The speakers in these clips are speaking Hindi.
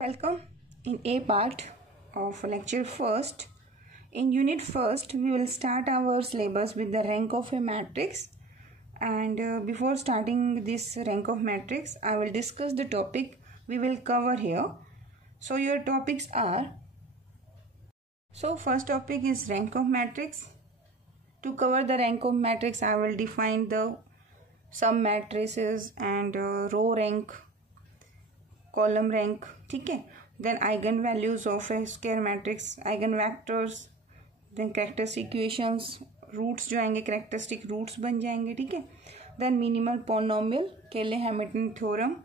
Welcome in A part of lecture first. In unit first, we will start our syllabus with the rank of a matrix. And before starting this rank of matrix, I will discuss the topic we will cover here. So your topics are, first topic is rank of matrix. To cover the rank of matrix, I will define the sum matrices and row rank, column rank, ठीक है. Then eigen values of a square matrix, eigen vectors, then characteristic equations, roots जो आएंगे characteristic रूट्स बन जाएंगे, ठीक है. Then minimal polynomial, Cayley-Hamilton theorem,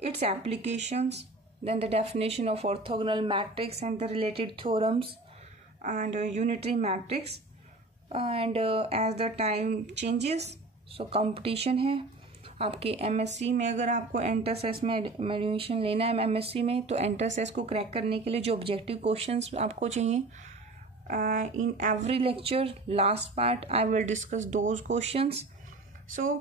its applications, then the definition of orthogonal matrix and the related theorems, and unitary matrix. And as the time changes, so competition है आपके एमएससी में. अगर आपको एंट्रेंस में एडमिशन लेना है एमएससी में, तो एंट्रेंस को क्रैक करने के लिए जो ऑब्जेक्टिव क्वेश्चंस आपको चाहिए, in every lecture last part I will discuss those questions. So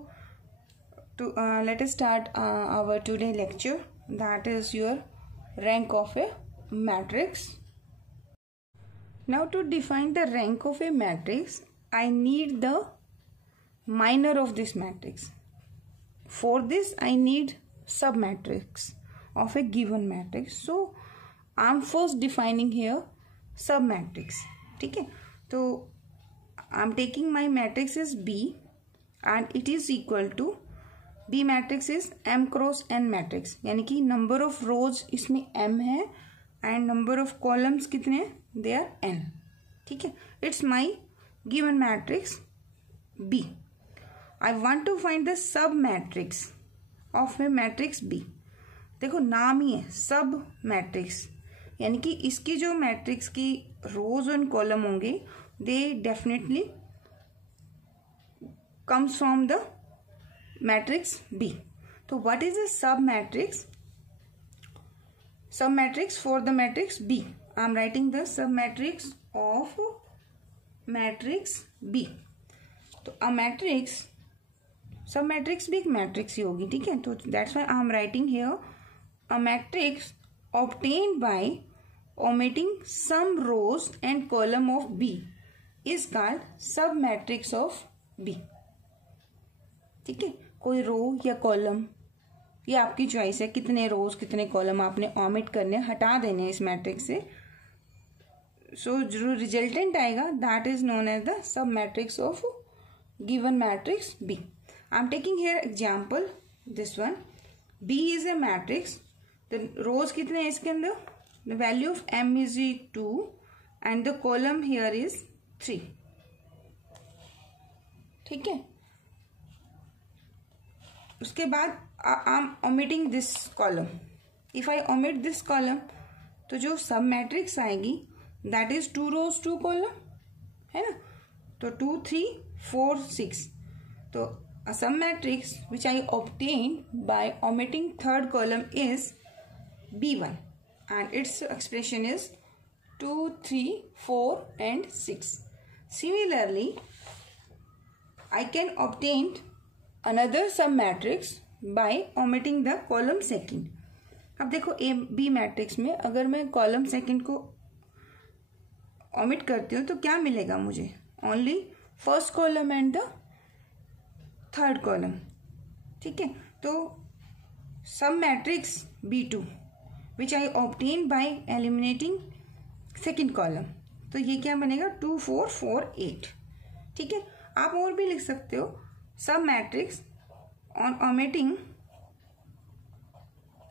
to let us start our today lecture, that is your rank of a matrix. Now to define the rank of a matrix, I need the minor of this matrix. For this, I need submatrix of a given matrix. So, I'm first defining here submatrix. ठीक है, तो I'm taking my matrix is B and it is equal to B matrix is M cross N matrix. यानी कि number of rows इसमें M है and number of columns कितने हैं? They are N. ठीक है, it's my given matrix B. I want to find the sub matrix of a matrix B. देखो नाम ही है सब मैट्रिक्स, यानी कि इसकी जो मैट्रिक्स की रोज और कॉलम होंगे they definitely comes from the matrix B. तो व्हाट इज अ सब matrix? Sub matrix for the matrix B. I am writing the sub matrix of matrix B. तो a matrix, sub matrix भी एक matrix ही होगी, ठीक है. तो that's why I am writing here a matrix obtained by omitting some rows and column of B is called sub matrix of B. ठीक है, कोई रो या कॉलम, ये आपकी चॉइस है, कितने रोज कितने कॉलम आपने ओमिट करने, हटा देने इस मैट्रिक्स से. सो जो रिजल्टेंट आएगा that is known as the sub matrix of given matrix B. I am taking here example this one. B is a matrix, the rows कितने हैं इसके अंदर? The value of M is 2 and the column here is 3. ठीक है, उसके बाद I am omitting this column. If I omit this column, तो जो सब मैट्रिक्स आएगी दैट इज 2 rows 2 कॉलम, है ना. तो 2 3 4 6. तो a sub matrix which I obtained by omitting third column is B1 and its expression is 2 3 4 and 6. Similarly, I can obtain another sub matrix by omitting the column second. अब देखो ए बी मैट्रिक्स में अगर मैं कॉलम सेकंड को ओमिट करती हूँ तो क्या मिलेगा मुझे? Only first column and the third column. ठीक है, तो सब मैट्रिक्स B2 विच आई obtain bye eliminating second column, तो ये क्या बनेगा? 2 4 4 8. ठीक है, आप और भी लिख सकते हो सब मैट्रिक्स ऑन ओमिटिंग.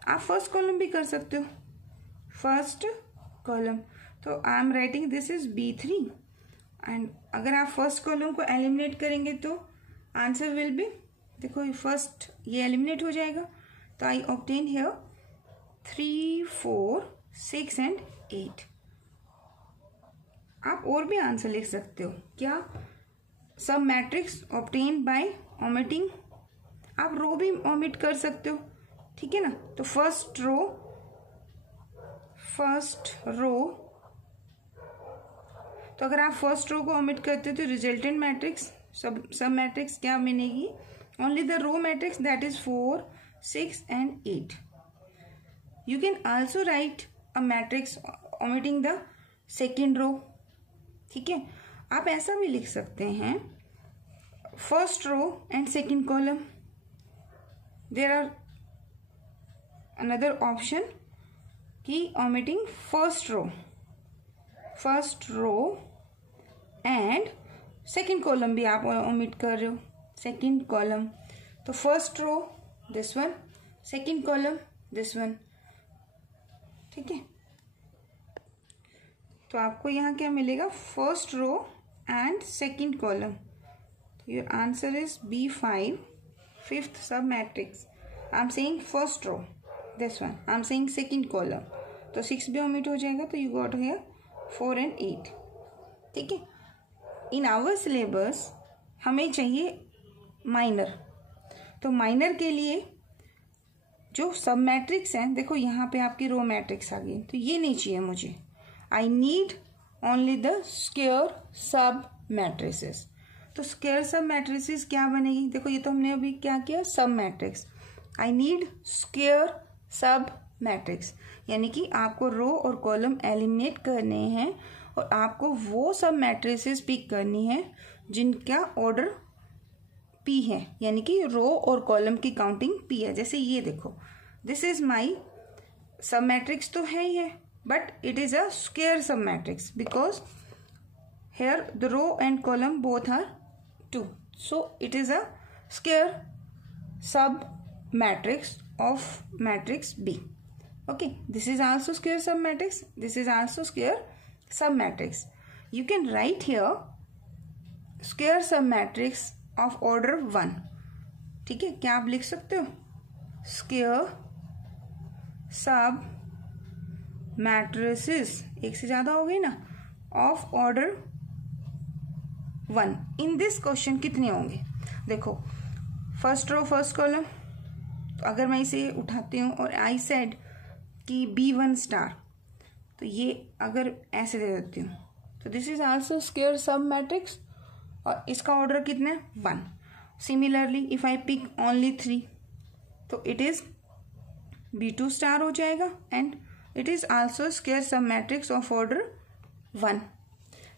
आप फर्स्ट कॉलम भी कर सकते हो, फर्स्ट कॉलम. तो I am writing this is B3 and अगर आप फर्स्ट कॉलम को एलिमिनेट करेंगे तो आंसर विल बी, देखो फर्स्ट ये एलिमिनेट हो जाएगा, तो आई ऑब्टेन हियर 3 4 6 एंड 8. आप और भी आंसर लिख सकते हो. क्या? सब मैट्रिक्स ऑब्टेन बाय ओमिटिंग. आप रो भी ओमिट कर सकते हो, ठीक है ना. तो फर्स्ट रो, तो अगर आप फर्स्ट रो को ओमिट करते हो तो रिजल्टेंट मैट्रिक्स सब मैट्रिक्स क्या बनेगी? Only the row matrix that is 4 6 and 8. You can also write a matrix omitting the second row. ठीक है, आप ऐसा भी लिख सकते हैं first row and second column. There are another option कि omitting first row and second column भी आप omit कर रहे हो. Second column, तो first row this one, second column this one. ठीक है, तो आपको यहाँ क्या मिलेगा, first row and second column. Your answer is B5, fifth sub matrix. I am saying first row this one, I am saying second column, तो 6 भी ओमिट हो जाएगा. तो यू गॉट हियर 4 and 8. ठीक है, इन आवर सिलेबस हमें चाहिए माइनर. तो माइनर के लिए जो सब मैट्रिक्स हैं, देखो यहाँ पे आपकी रो मैट्रिक्स आ गई, तो ये नहीं चाहिए मुझे. I need only the square sub matrices. तो स्क्वायर सब मैट्रिसेस क्या बनेगी, देखो ये तो हमने अभी क्या किया, सब matrix. I need square sub matrix, यानी कि आपको रो और कॉलम एलिमिनेट करने हैं और आपको वो सब मैट्रिसेस पिक करनी है जिनका ऑर्डर P है, यानी कि रो और कॉलम की काउंटिंग P है. जैसे ये देखो, दिस इज माई सब मैट्रिक्स तो है ही है, but it is a square sub matrix because here the row and column both are 2, so it is a square sub matrix of matrix B. Okay, this is also square sub matrix, this is also square sub matrix. You can write here square sub matrix of order 1. ठीक है, क्या आप लिख सकते हो, square sub matrices, एक से ज्यादा हो गई ना, of order 1. in this question कितने होंगे, देखो फर्स्ट रो फर्स्ट कॉलम, तो अगर मैं इसे उठाती हूँ और I said कि B1 स्टार, तो ये अगर ऐसे दे देती हूँ तो this is also square sub matrix और इसका ऑर्डर कितना है, 1. Similarly if I pick only 3 तो इट इज B2 स्टार हो जाएगा and it is also square sub matrix of order 1.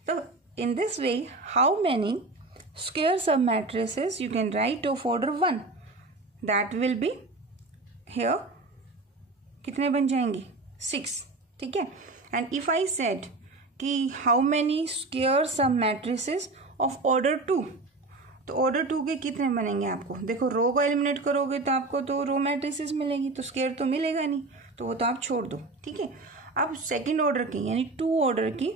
तो in this way how many square sub matrices you can write of order 1, that will be here कितने बन जाएंगे, 6. ठीक है, एंड इफ आई सेड कि how many square sub matrices of order 2, तो ऑर्डर 2 के कितने बनेंगे आपको, देखो रो को एलिमिनेट करोगे तो आपको तो रो मैट्रिसेस मिलेगी, तो स्क्वायर तो मिलेगा नहीं, तो वो तो आप छोड़ दो. ठीक है, अब सेकंड ऑर्डर की यानी 2 ऑर्डर की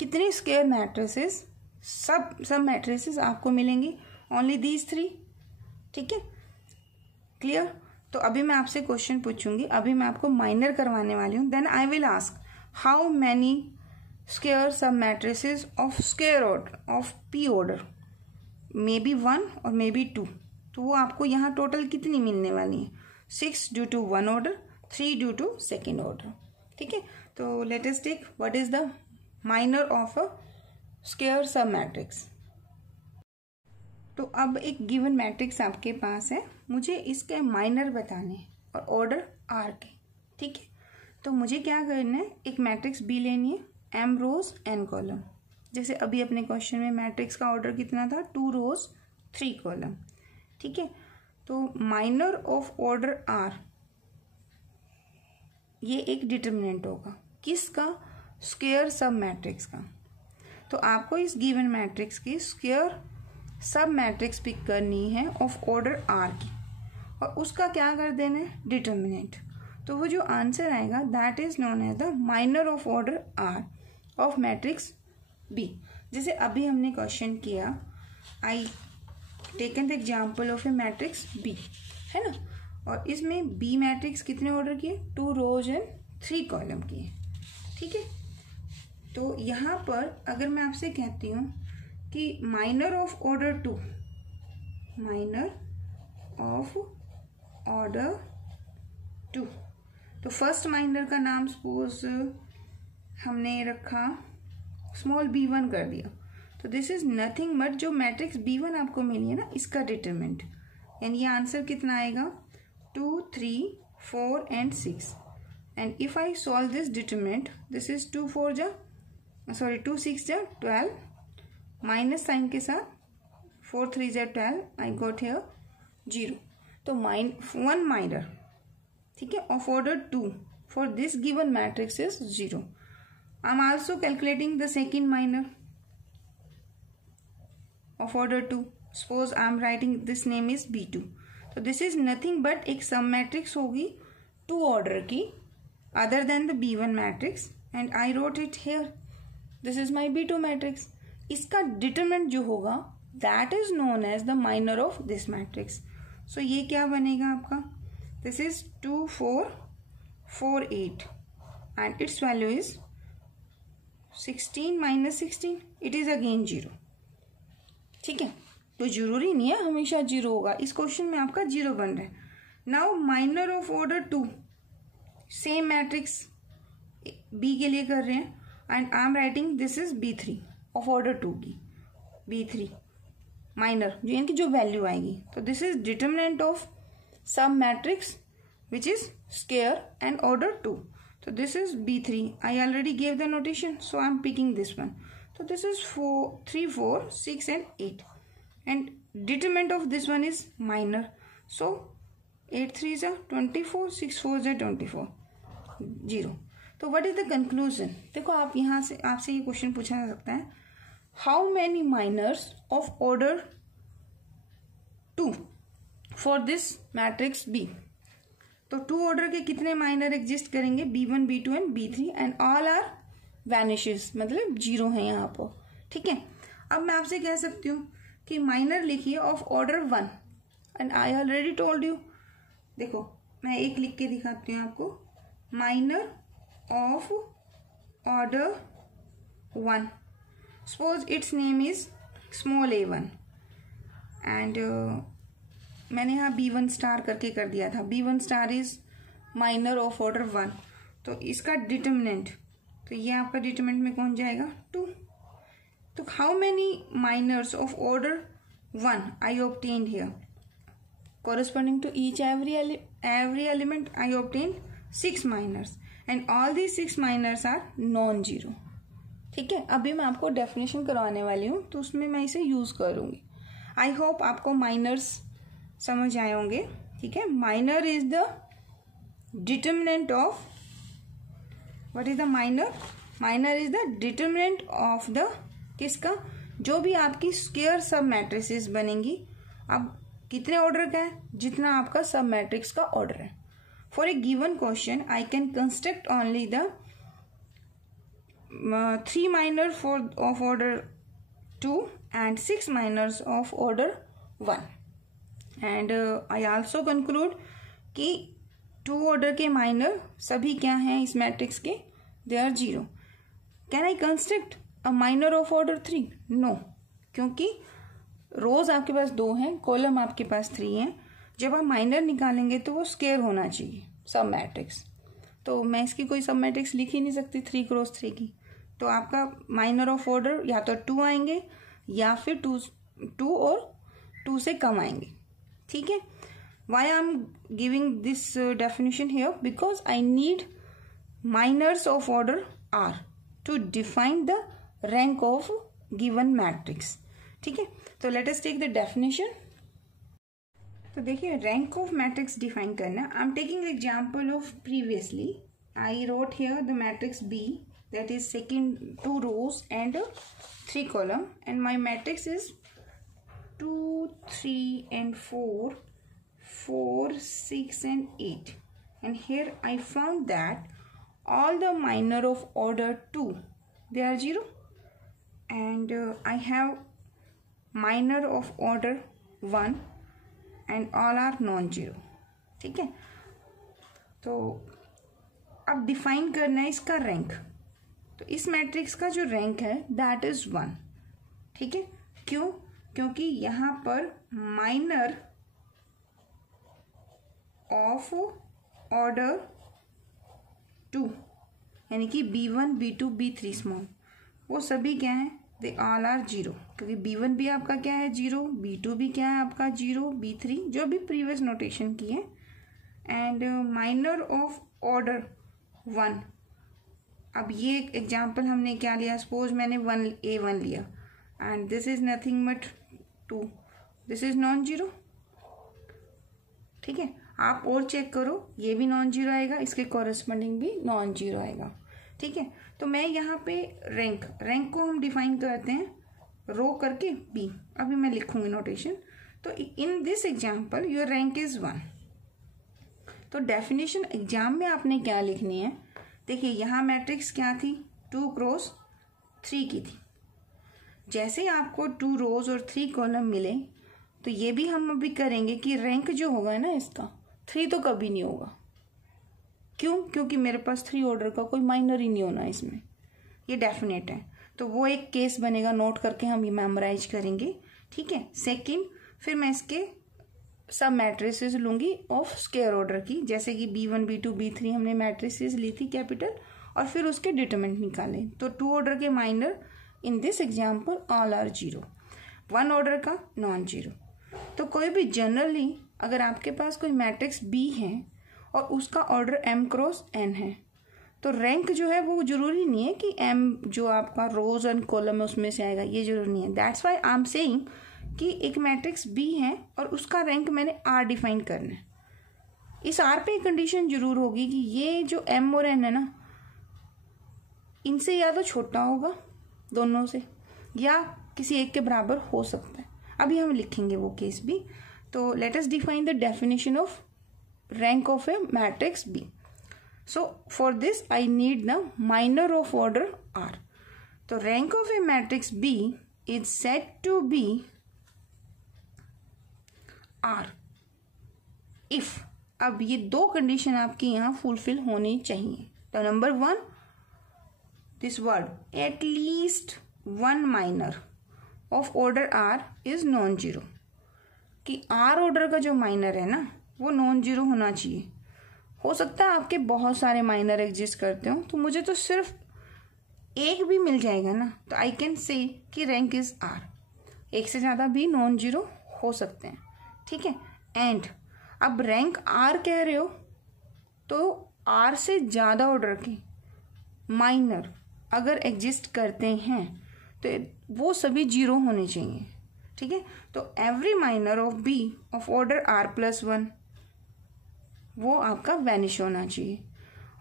कितनी स्क्वायर मैट्रिसेस सब मैट्रिसेस आपको मिलेंगी, ओनली दीज 3. ठीक है, क्लियर. तो अभी मैं आपसे क्वेश्चन पूछूंगी, अभी मैं आपको माइनर करवाने वाली हूँ. Then I will ask how many square sub matrices of square order of P order, may be 1 और मे बी 2. तो वो आपको यहाँ टोटल कितनी मिलने वाली है, 6 due to 1 order, 3 due to second order. ठीक है, तो let us take what is the minor of a square sub matrix. तो अब एक गिवन मैट्रिक्स आपके पास है, मुझे इसके माइनर बताने हैं और ऑर्डर R के. ठीक है, तो मुझे क्या करना है, एक मैट्रिक्स B लेनी है, M रोज N कॉलम. जैसे अभी अपने क्वेश्चन में मैट्रिक्स का ऑर्डर कितना था, 2 रोज 3 कॉलम. ठीक है, तो माइनर ऑफ ऑर्डर R ये एक डिटर्मिनेंट होगा किसका, स्क्वायर सब मैट्रिक्स का. तो आपको इस गिवन मैट्रिक्स की स्क्वायर सब मैट्रिक्स पिक करनी है ऑफ ऑर्डर R की और उसका क्या कर देना है, डिटर्मिनेंट. तो वो जो आंसर आएगा that is known as the minor of order R of matrix B. जैसे अभी हमने क्वेश्चन किया, I taken the example of a matrix B, है ना, और इसमें B मैट्रिक्स कितने ऑर्डर किए, 2 रोज एंड 3 कॉलम किए. ठीक है, तो यहाँ पर अगर मैं आपसे कहती हूँ कि minor of order 2, minor of order 2, तो फर्स्ट माइनर का नाम सपोज हमने रखा स्मॉल b1 कर दिया, तो दिस इज नथिंग बट जो मैट्रिक्स b1 आपको मिली है ना, इसका डिटरमिनेंट, यानी ये आंसर कितना आएगा, 2, 3, 4 and 6. and if I solve this determinant, this is 2 6 12 minus sign के साथ 4 3 12, I got here 0. तो 1 minor, ठीक है, of order 2 for this given matrix is 0. I am also calculating the second minor of order 2. Suppose I am writing this name is B2. So this is nothing but एक सब मैट्रिक्स होगी 2 order की other than the B1 matrix, and I wrote it here. This is my B2 matrix. इसका determinant जो होगा that is known as the minor of this matrix. So ये क्या बनेगा आपका? This is 2 4 4 8 and its value is 16 minus 16. It is again 0. ठीक है, तो जरूरी नहीं है हमेशा 0 होगा. इस क्वेश्चन में आपका 0 बन रहा है. Now minor of order 2, same matrix B के लिए कर रहे हैं, and I am writing this is B3 of order 2 की B3 माइनर जो इनकी जो वैल्यू आएगी. तो दिस इज डिटर्मिनेंट ऑफ सब matrix which is square and order 2. So this is B3. I already gave the notation, so I am picking this one. So this is 3 4 6 and 8, and determinant of this one is minor. So 8 3s are 24, 6 4s are 24, 0. तो what is the conclusion? देखो आप यहाँ से आपसे ये क्वेश्चन पूछा जा सकता है, how many minors of order 2 for this matrix B? तो 2 ऑर्डर के कितने माइनर एग्जिस्ट करेंगे? B1 B2 and B3, and all are vanishes, मतलब 0 है यहाँ पर. ठीक है, अब मैं आपसे कह सकती हूँ कि माइनर लिखिए of order 1, and I already told you. देखो मैं एक लिख के दिखाती हूँ आपको. Minor of order 1, suppose it's name is small a1, and मैंने यहाँ B1 स्टार करके कर दिया था. B1 star is minor of order 1. तो इसका डिटर्मिनेंट, तो ये आपका डिटर्मिनेंट में कौन जाएगा? 2. तो how many minors of order 1 I obtained here? corresponding to each every element I obtained 6 minors, and all these 6 minors are non-zero. ठीक है, अभी मैं आपको डेफिनेशन करवाने वाली हूँ, तो उसमें मैं इसे यूज करूँगी. आई होप आपको माइनर्स समझ आए होंगे. ठीक है, minor is the determinant of, what is the minor? Minor is the determinant of the, किसका? जो भी आपकी स्क्वायर सब मैट्रिसेस बनेंगी. अब कितने ऑर्डर का है? जितना आपका सब मैट्रिक्स का ऑर्डर है. For a given question I can construct only the 3 minor of order 2 and 6 minors of order 1. And I also conclude कि 2 ऑर्डर के माइनर सभी क्या हैं इस मैट्रिक्स के? They are 0. Can I construct a minor of order 3? No, क्योंकि रोज आपके पास 2 हैं, कॉलम आपके पास 3 हैं. जब आप माइनर निकालेंगे तो वो स्क्वायर होना चाहिए सब मैट्रिक्स. तो मैं इसकी कोई सब मैट्रिक्स लिख ही नहीं सकती 3 क्रॉस 3 की. तो आपका माइनर ऑफ ऑर्डर या तो 2 आएंगे या फिर 2 और 2 से कम आएंगे. ठीक है, why I am giving this definition here? Because I need minors of order r to define the rank of given matrix. ठीक है, तो let us take the definition. तो देखिए, रैंक ऑफ मैट्रिक्स डिफाइन करना. I am taking the example of previously. I wrote here the matrix B, that is second 2 rows and 3 column, and my matrix is 2 3 and 4 4 6 and 8, and here I found that all the minor of order 2 they are 0, and I have minor of order 1 and all are non-zero. ठीक है, तो अब डिफाइन करना है इसका रैंक. तो इस मैट्रिक्स का जो रैंक है दैट इज 1. ठीक है, क्यों? क्योंकि यहाँ पर माइनर ऑफ ऑर्डर 2 यानी कि B1 B2 B3 स्मॉल, वो सभी क्या है? They all are 0. क्योंकि B1 भी आपका क्या है? 0. B2 भी क्या है आपका? 0. B3 जो भी प्रीवियस नोटेशन की है. And minor of order 1। अब ये एग्जाम्पल हमने क्या लिया, सपोज मैंने A1 लिया and this is nothing but 2, this is non zero. ठीक है, आप और चेक करो, ये भी नॉन जीरो आएगा, इसके कॉरेस्पॉन्डिंग भी नॉन जीरो आएगा। ठीक है, तो मैं यहाँ पे रैंक को हम डिफाइन करते हैं रो करके B। अभी मैं लिखूंगी नोटेशन। तो in this example your rank is 1। तो डेफिनेशन एग्जाम में आपने क्या लिखनी है, देखिए यहाँ मैट्रिक्स क्या थी, 2 क्रॉस 3 की थी। जैसे आपको 2 रोज और 3 कॉलम मिले तो ये भी हम अभी करेंगे कि रैंक जो होगा ना इसका 3 तो कभी नहीं होगा। क्यों? क्योंकि मेरे पास 3 ऑर्डर का कोई माइनर ही नहीं होना इसमें, ये डेफिनेट है। तो वो एक केस बनेगा, नोट करके हम ये मेमोराइज करेंगे। ठीक है, सेकंड, फिर मैं इसके सब मैट्रिसेस लूंगी ऑफ स्क्वायर ऑर्डर की, जैसे कि B1 B2 B3 हमने मैट्रिसेस ली थी कैपिटल, और फिर उसके डिटरमिनेंट निकाले। तो 2 ऑर्डर के minor in this example all are zero, 1 order का नॉन जीरो। तो कोई भी जनरली अगर आपके पास कोई मैट्रिक्स B है और उसका ऑर्डर M क्रॉस N है, तो रैंक जो है वो जरूरी नहीं है कि M जो आपका रोज एंड कॉलम है उसमें से आएगा, ये जरूरी नहीं है। That's why I am saying कि एक मैट्रिक्स B है और उसका रैंक मैंने R डिफाइन करना है। इस R पे कंडीशन जरूर होगी कि ये जो M और N है ना, इनसे या तो छोटा होगा दोनों से, या किसी एक के बराबर हो सकता है। अभी हम लिखेंगे वो केस भी। तो let us define the definition of rank of a matrix B. So for this I need the minor of order R. तो rank of a matrix B is said to be R if, अब ये 2 कंडीशन आपकी यहाँ फुलफिल होनी चाहिए। तो number 1, this word at least 1 minor of order R is non zero, कि R ऑर्डर का जो माइनर है ना वो नॉन जीरो होना चाहिए। हो सकता है आपके बहुत सारे माइनर एग्जिस्ट करते हो, तो मुझे तो सिर्फ एक भी मिल जाएगा ना, तो आई कैन से कि रैंक इज R। एक से ज़्यादा भी नॉन जीरो हो सकते हैं। ठीक है, एंड अब रैंक R कह रहे हो तो R से ज़्यादा ऑर्डर के माइनर अगर एग्जिस्ट करते हैं तो वो सभी जीरो होने चाहिए। ठीक है, तो every minor of B of order R+1 वो आपका वैनिश होना चाहिए,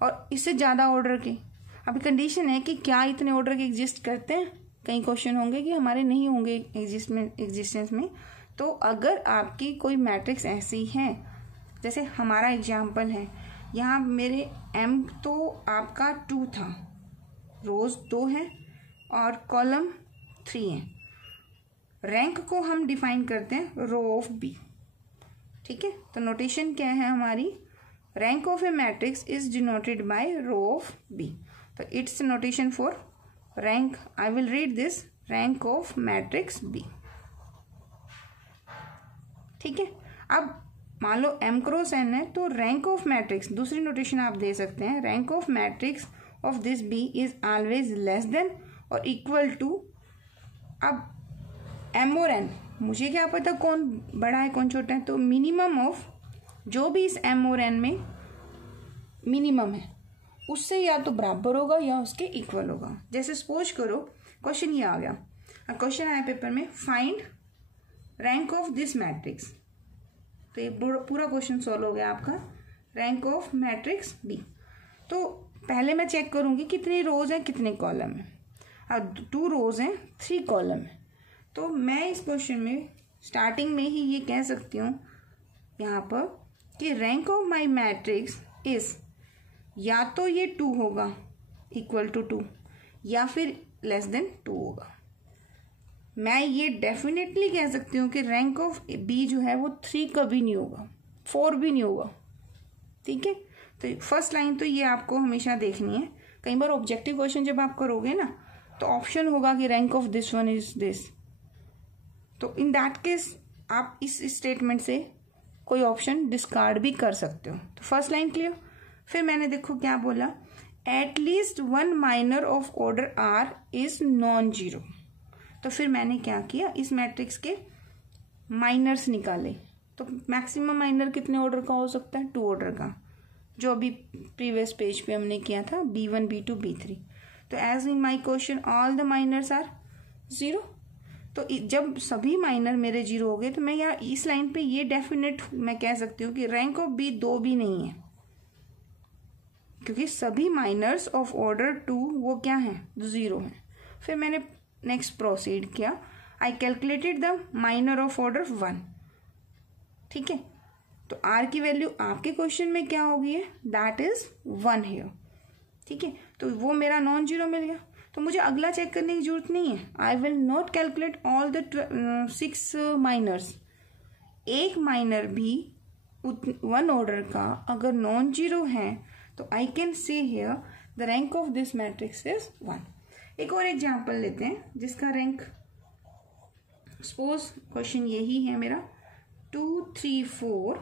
और इससे ज़्यादा ऑर्डर के। अभी कंडीशन है कि क्या इतने ऑर्डर के एग्जिस्ट करते हैं, कई क्वेश्चन होंगे कि हमारे नहीं होंगे एग्जिस्टेंस में। तो अगर आपकी कोई मैट्रिक्स ऐसी है, जैसे हमारा एग्जाम्पल है, यहाँ मेरे M तो आपका 2 था, रोज 2 है और कॉलम 3 है। रैंक को हम डिफाइन करते हैं रो ऑफ B। ठीक है, तो नोटेशन क्या है हमारी, rank of a matrix is denoted by rho of B। तो it's notation for rank, I will read this, rank of matrix B। ठीक है, अब मान लो M क्रॉस N है, तो रैंक ऑफ मैट्रिक्स, दूसरी नोटेशन आप दे सकते हैं, rank of matrix of this B is always less than और इक्वल टू, अब M और N मुझे क्या पता कौन बड़ा है कौन छोटा है, तो मिनिमम ऑफ जो भी इस M और N में मिनिमम है उससे या तो बराबर होगा या उसके इक्वल होगा। जैसे सपोज करो क्वेश्चन ये आ गया, क्वेश्चन आया पेपर में, find rank of this matrix. तो ये पूरा क्वेश्चन सॉल्व हो गया आपका, रैंक ऑफ मैट्रिक्स B। तो पहले मैं चेक करूंगी कितनी रोज हैं कितने कॉलम है। अब 2 रोज हैं 3 कॉलम है, तो मैं इस क्वेश्चन में स्टार्टिंग में ही ये कह सकती हूँ यहाँ पर कि rank of my matrix is, या तो ये 2 होगा इक्वल टू 2 या फिर लेस देन 2 होगा। मैं ये डेफिनेटली कह सकती हूँ कि रैंक ऑफ B जो है वो 3 कभी नहीं होगा, 4 भी नहीं होगा। ठीक है, तो फर्स्ट लाइन तो ये आपको हमेशा देखनी है। कई बार ऑब्जेक्टिव क्वेश्चन जब आप करोगे ना तो ऑप्शन होगा कि rank of this one is this, तो इन दैट केस आप इस स्टेटमेंट से कोई ऑप्शन डिस्कार्ड भी कर सकते हो। तो फर्स्ट लाइन क्लियर। फिर मैंने देखो क्या बोला, at least 1 minor of order R is non zero. तो फिर मैंने क्या किया, इस मैट्रिक्स के माइनर्स निकाले। तो मैक्सिमम माइनर कितने ऑर्डर का हो सकता है, 2 ऑर्डर का। जो अभी प्रीवियस पेज पे हमने किया था, B1 B2 B3। तो as in my question all the minors are 0। तो जब सभी माइनर मेरे 0 हो गए तो मैं यहाँ इस लाइन पे ये डेफिनेट मैं कह सकती हूँ कि रैंक ऑफ बी 2 भी नहीं है, क्योंकि सभी माइनर्स ऑफ ऑर्डर 2 वो क्या है, 0 है। फिर मैंने नेक्स्ट प्रोसीड किया, I calculated the minor of order 1। ठीक है, तो आर की वैल्यू आपके क्वेश्चन में क्या होगी है, दैट इज 1 हियर। ठीक है, तो वो मेरा नॉन जीरो मिल गया। तो मुझे अगला चेक करने की जरूरत नहीं है। I will not calculate all the 6 minors. एक माइनर भी 1 ऑर्डर का अगर नॉन जीरो है तो I can say here the rank of this matrix is 1। एक और एग्जाम्पल लेते हैं जिसका रैंक, सपोज क्वेश्चन यही है मेरा 2 3 4,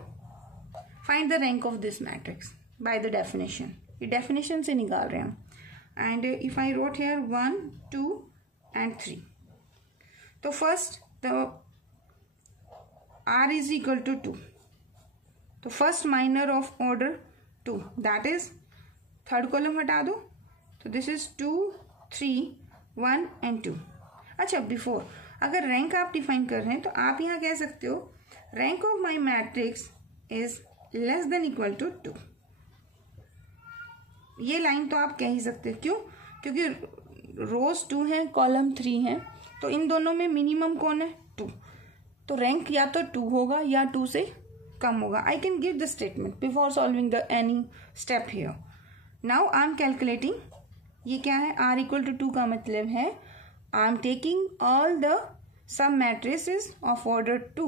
find the rank of this matrix by the definition. ये डेफिनेशन से निकाल रहे हैं हम। And if I wrote here 1 2 and 3, तो first the r is equal to 2, तो first minor of order 2 that is, third column हटा दो, तो दिस इज 2 3 1 and 2। अच्छा, बिफोर अगर रैंक आप डिफाइन कर रहे हैं तो आप यहाँ कह सकते हो rank of my matrix is less than equal to 2। ये लाइन तो आप कह ही सकते हैं। क्यों? क्योंकि रोज 2 है, कॉलम 3 है, तो इन दोनों में मिनिमम कौन है, 2। तो रैंक या तो 2 होगा या 2 से कम होगा। आई can give the statement before solving the any step here. Now I am calculating, ये क्या है, r इक्वल टू 2 का मतलब है I am taking all the sub matrices of order 2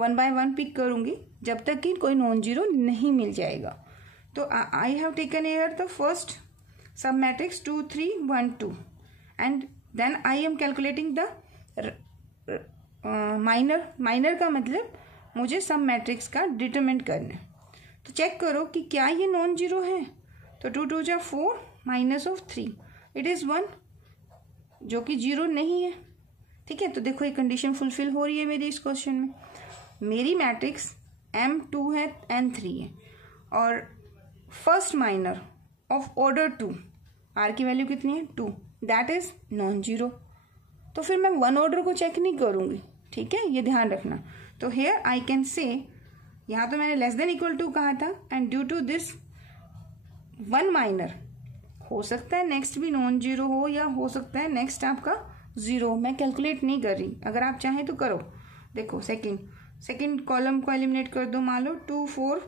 1 by 1 pick करूंगी जब तक कि कोई नॉन जीरो नहीं मिल जाएगा। तो I have taken here the first sub matrix 2 3 1 2 and then I am calculating the minor का मतलब मुझे सब मैट्रिक्स का डिटरमिनेंट करना है। तो चेक करो कि क्या ये नॉन जीरो है। तो 2 2 जा 4 माइनस ऑफ 3 इट इज 1, जो कि 0 नहीं है। ठीक है, तो देखो ये कंडीशन फुलफिल हो रही है मेरी इस क्वेश्चन में। मेरी मैट्रिक्स M2 है N3 है और first minor of order 2 R की वैल्यू कितनी है, 2, दैट इज नॉन जीरो। तो फिर मैं 1 ऑर्डर को चेक नहीं करूंगी। ठीक है, ये ध्यान रखना। तो हेयर आई कैन से, यहाँ तो मैंने लेस देन इक्वल टू कहा था and due to this 1 minor हो सकता है नेक्स्ट भी नॉन जीरो हो या हो सकता है नेक्स्ट आपका 0। मैं कैलकुलेट नहीं कर रही, अगर आप चाहें तो करो। देखो सेकेंड कॉलम को एलिमिनेट कर दो, मान लो 2 4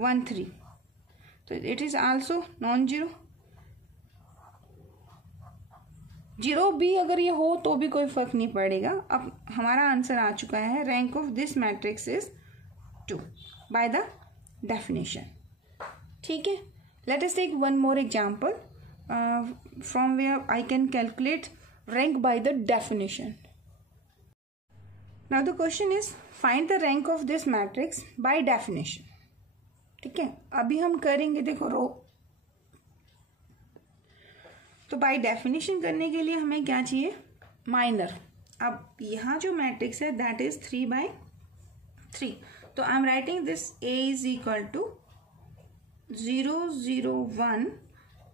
1 3, तो it is also known zero. 0 भी अगर ये हो तो भी कोई फर्क नहीं पड़ेगा। अब हमारा आंसर आ चुका है, rank of this matrix is 2 by the definition. ठीक है, let us take one more example from where I can calculate rank by the definition. Now the question is find the rank of this matrix by definition. ठीक है, अभी हम करेंगे, देखो रो, तो बाय डेफिनेशन करने के लिए हमें क्या चाहिए, माइनर। अब यहाँ जो मैट्रिक्स है दैट इज 3 by 3, तो I am writing this A is equal to 0 0 1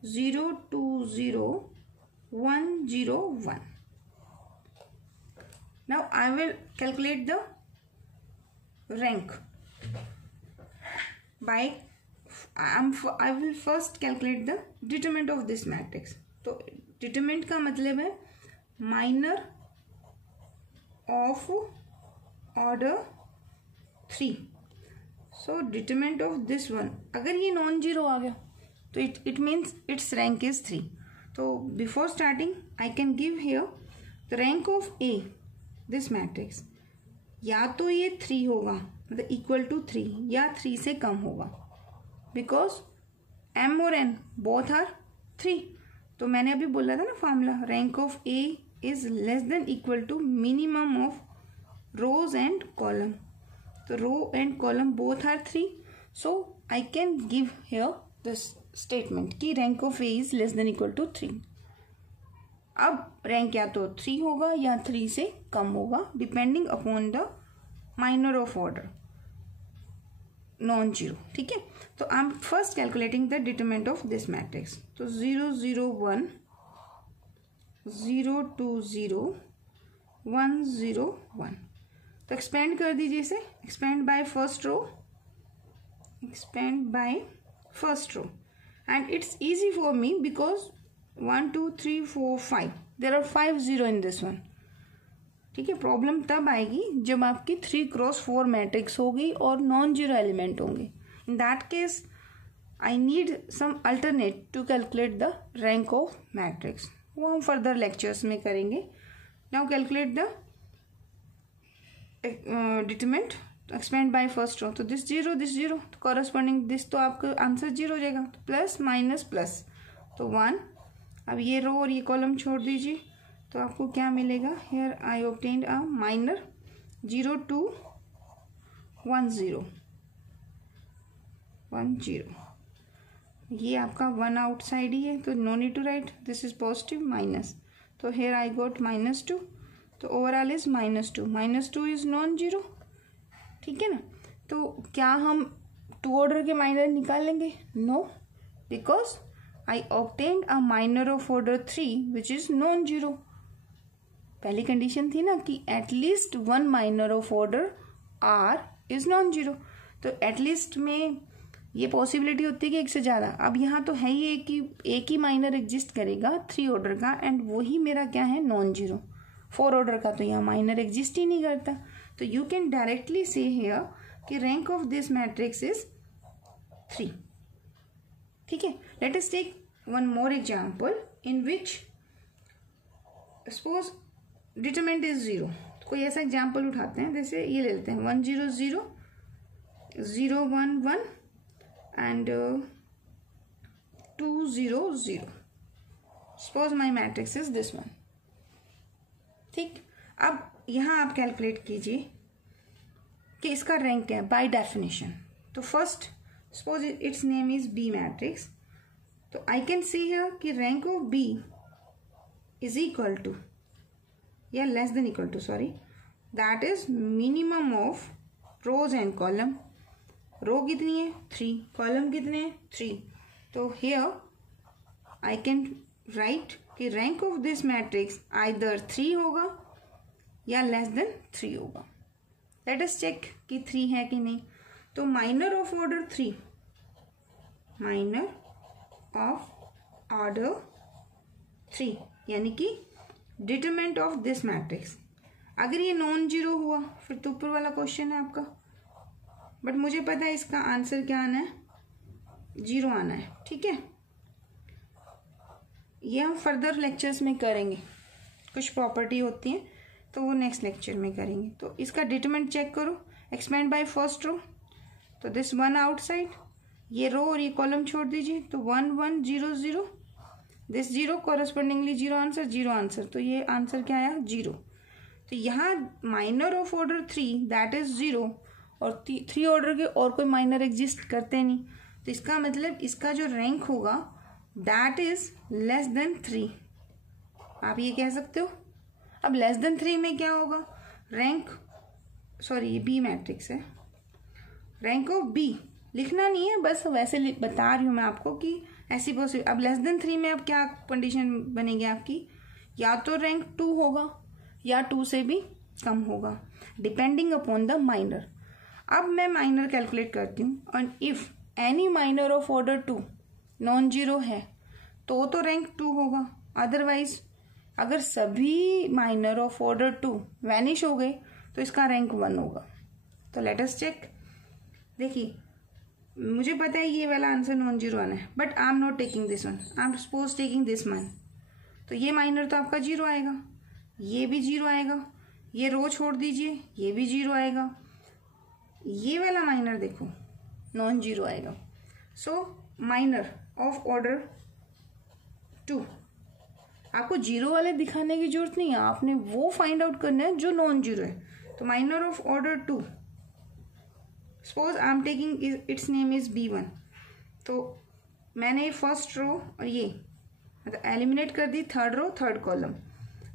0 2 0 1 0 1. Now I will calculate the rank by I will first calculate the determinant of this matrix. तो determinant का मतलब है minor of order 3. So determinant of this one, अगर ये नॉन जीरो आ गया तो it means its rank is 3. तो before starting I can give here the rank of A this matrix, या तो ये 3 होगा मतलब इक्वल टू 3 या 3 से कम होगा, बिकॉज M और N बोथ आर 3। तो मैंने अभी बोला था ना formula, rank of A is less than equal to minimum of rows and column. तो row and column both are 3, so I can give here this statement की rank of A is less than equal to 3। अब रैंक या तो 3 होगा या 3 से कम होगा depending upon the minor of order. Non zero. ठीक है, तो I M first calculating the determinant of this matrix. तो 0 0 1 0 2 0 1 0 1. तो एक्सपेंड कर दीजिए इसे. Expand by first row, expand by first row, and it's easy for me because 1 2 3 4 5 there are 5 0 in this one. ठीक है, प्रॉब्लम तब आएगी जब आपकी 3 क्रॉस 4 मैट्रिक्स होगी और नॉन जीरो एलिमेंट होंगे. In that case I need some alternate to calculate the rank of matrix. वो हम फर्दर लेक्चर्स में करेंगे. Now calculate the determinant. Expand by first row. तो दिस जीरो तो कॉरस्पॉन्डिंग दिस, तो आपका आंसर जीरो हो जाएगा. तो प्लस माइनस प्लस तो 1. अब ये रो और ये कॉलम छोड़ दीजिए. तो आपको क्या मिलेगा? Here I obtained a minor 0 2 1 0 1 0. ये आपका 1 आउटसाइड ही है, तो no need to write. This is positive minus. तो हियर आई गॉट -2. तो overall is -2. -2 is non zero. ठीक है ना. तो क्या हम 2 ऑर्डर के माइनर निकाल लेंगे? No, because I obtained a minor of order 3 which is non zero. पहली कंडीशन थी ना कि at least 1 minor of order r is non zero. तो एटलीस्ट में ये पॉसिबिलिटी होती है कि एक से ज़्यादा. अब यहाँ तो है ही एक ही माइनर एग्जिस्ट करेगा 3 ऑर्डर का, एंड वही मेरा क्या है? Non zero. 4 ऑर्डर का तो यहाँ माइनर एग्जिस्ट ही नहीं करता. तो you can directly say here कि rank of this matrix is 3. ठीक है, let us take one more example in which suppose determinant is 0. तो कोई ऐसा एग्जाम्पल उठाते हैं, जैसे ये ले लेते हैं 1 0 0 0 1 1 and 2 0 0. Suppose my matrix is this one. ठीक, अब यहाँ आप कैलकुलेट कीजिए कि इसका रैंक क्या है बाय डेफिनेशन. तो first suppose it's name is B matrix. तो आई कैन सी हियर कि rank of B is equal to या less than equal to, sorry, that is minimum of rows and column. Row कितनी है? 3. कॉलम कितने हैं? 3. तो हियर आई कैन राइट कि rank of this matrix either 3 होगा या लेस देन 3 होगा. लेट अस चेक कि 3 है कि नहीं. तो minor of order 3, minor of order 3 यानी कि डिटरमिनेंट ऑफ दिस मैट्रिक्स. अगर ये नॉन जीरो हुआ फिर तो ऊपर वाला क्वेश्चन है आपका, बट मुझे पता है इसका आंसर क्या आना है? 0 आना है. ठीक है, ये हम फर्दर लेक्चर्स में करेंगे. कुछ प्रॉपर्टी होती है तो वो नेक्स्ट लेक्चर में करेंगे. तो इसका डिटरमिनेंट चेक करो. Expand by first row. तो दिस 1 आउटसाइड, ये रो और ये कॉलम छोड़ दीजिए. तो 1 1 0 0, दिस 0 कॉरस्पॉन्डिंगली 0 आंसर 0 आंसर. तो ये आंसर क्या आया? 0. तो यहाँ minor of order 3 that is 0 और 3 ऑर्डर के और कोई माइनर एग्जिस्ट करते नहीं. तो इसका मतलब इसका जो रैंक होगा दैट इज लेस देन 3. आप ये कह सकते हो. अब लेस देन 3 में क्या होगा? रैंक, सॉरी ये बी मैट्रिक्स है, रैंक ऑफ बी लिखना नहीं है, बस वैसे बता रही हूँ मैं आपको कि ऐसी पॉसिबल. अब लेस देन 3 में अब क्या कंडीशन बनेगी आपकी? या तो रैंक 2 होगा या 2 से भी कम होगा, डिपेंडिंग अपॉन द माइनर. अब मैं माइनर कैलकुलेट करती हूँ, और if any minor of order 2 non zero है तो रैंक 2 होगा. अदरवाइज अगर सभी माइनर ऑफ ऑर्डर 2 वैनिश हो गए तो इसका रैंक 1 होगा. तो लेट अस चेक. देखिए मुझे पता है ये वाला आंसर नॉन जीरो आना है, but I am not taking this one, I am suppose taking this one. तो ये माइनर तो आपका 0 आएगा, ये भी 0 आएगा, ये रो छोड़ दीजिए, ये भी 0 आएगा, ये वाला माइनर देखो नॉन जीरो आएगा. सो माइनर ऑफ ऑर्डर 2 आपको 0 वाले दिखाने की जरूरत नहीं है, आपने वो फाइंड आउट करना है जो नॉन जीरो है. तो minor of order 2, suppose I am taking it's name is B1. तो मैंने फर्स्ट रो और ये मतलब एलिमिनेट कर दी, थर्ड रो थर्ड कॉलम.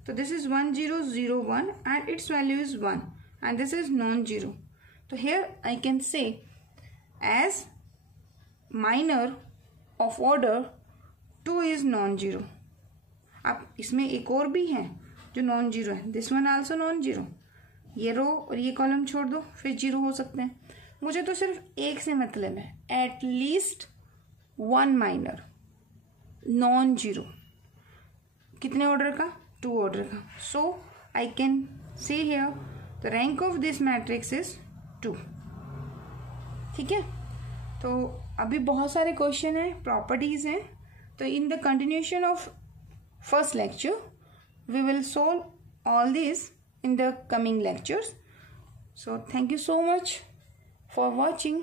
तो this is 1 0 0 1 and its value is 1 and this is non zero. तो here I can say as minor of order 2 is non-zero. अब इसमें एक और भी है जो नॉन जीरो है, this one also known zero. ये रो और ये कॉलम छोड़ दो, फिर जीरो हो सकते हैं. मुझे तो सिर्फ एक से मतलब है, at least one minor non zero. कितने ऑर्डर का? 2 ऑर्डर का. So I can say here the rank of this matrix is 2. ठीक है. तो अभी बहुत सारे क्वेश्चन हैं, प्रॉपर्टीज हैं. तो in the continuation of first lecture we will solve all these in the coming lectures. So thank you so much for watching.